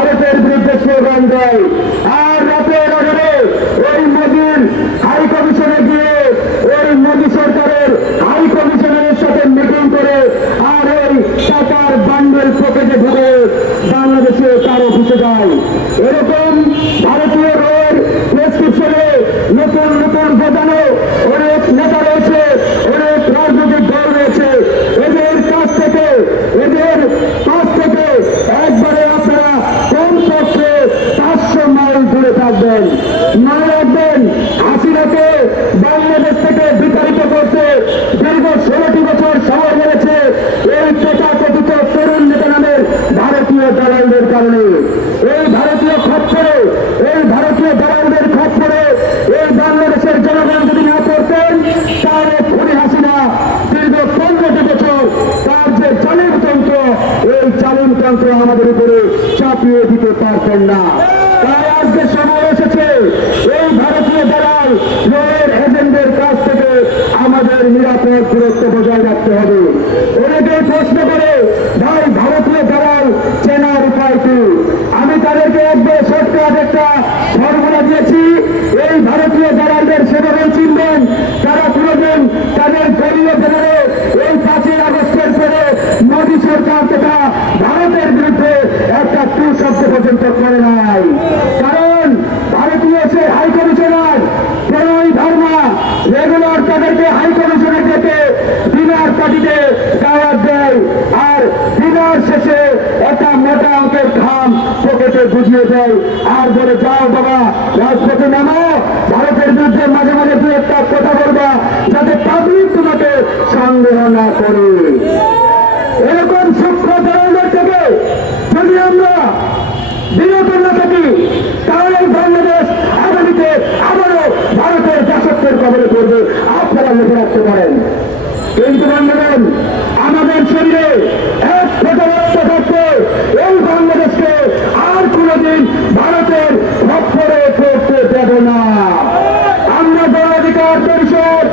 ভারতের বিরুদ্ধে স্লোগান দেয়। আর রাতে রাতে ওই মোদীর হাই কমিশনে গিয়ে ওই মোদী সরকারের হাই কমিশনের সাথে মিটিং করে আর ওই টাকার বান্ডেল পকেটে ধরে বাংলাদেশে তার অফিসে যায়। এরকম ভারতীয় ভারতীয় দালালদের কারণে, এই ভারতীয় খপ্পরে, এই ভারতীয় দালালদের খপ্পরে, এই বাংলাদেশের জনগণ যদি না করতেন তাহলে খুনি হাসিনা দীর্ঘ পনেরোটি বছর তার যে চালিম তন্ত্র, এই চালিম তন্ত্র আমাদের উপরে চাপিয়ে দিতে পারতেন না। তাই আজকে সময় এসেছে, এই ভারতীয় দালাল, রয়ের এজেন্টদের কাছ থেকে আমাদের নিরাপদ দূরত্ব বজায় রাখতে হবে। অনেকে প্রশ্ন করে একবার শর্টকাট একটা ফর্মুলা দিয়েছি। এই ভারতীয় দালালদের সেভাবে চিনবেন তারা কোনোদিন তাদের দলীয় জেলারে এই পাঁচই আগস্টের পরে মোদী সরকার তথা ভারতের বিরুদ্ধে একটা টু শব্দ পর্যন্ত করে নাই। কারণ ভারতীয় সে হাই কমিশনার প্রণয় ধর্মা রেগুলার তাদেরকে হাই কমিশনার ডেকে ডিনার পার্টিতে দাওয়াত দেয়। আর ডিনার শেষে একটা মোটা অঙ্কের খাম বুঝিয়ে দেয়। আর বলে, যাও বাবা, রাজপথে নামো। ভারতের বিরুদ্ধে মাঝে মাঝে দু একটা কথা বলবা, যাতে পাবলিক তোমাকে সন্দেহ না করে। এরকম সূক্ষ্ম ধরনের থেকে যদি আমরা বিরত না থাকি, তাহলে বাংলাদেশ আগামীতে আবারও ভারতের দাসত্বের কবলে পড়বে। আপনারা লিখে রাখতে পারেন। কিন্তু বন্ধুগণ স্বাধীন ভারতের ভক্ষরে করতে দেব না। আমরা গণ পরিষদ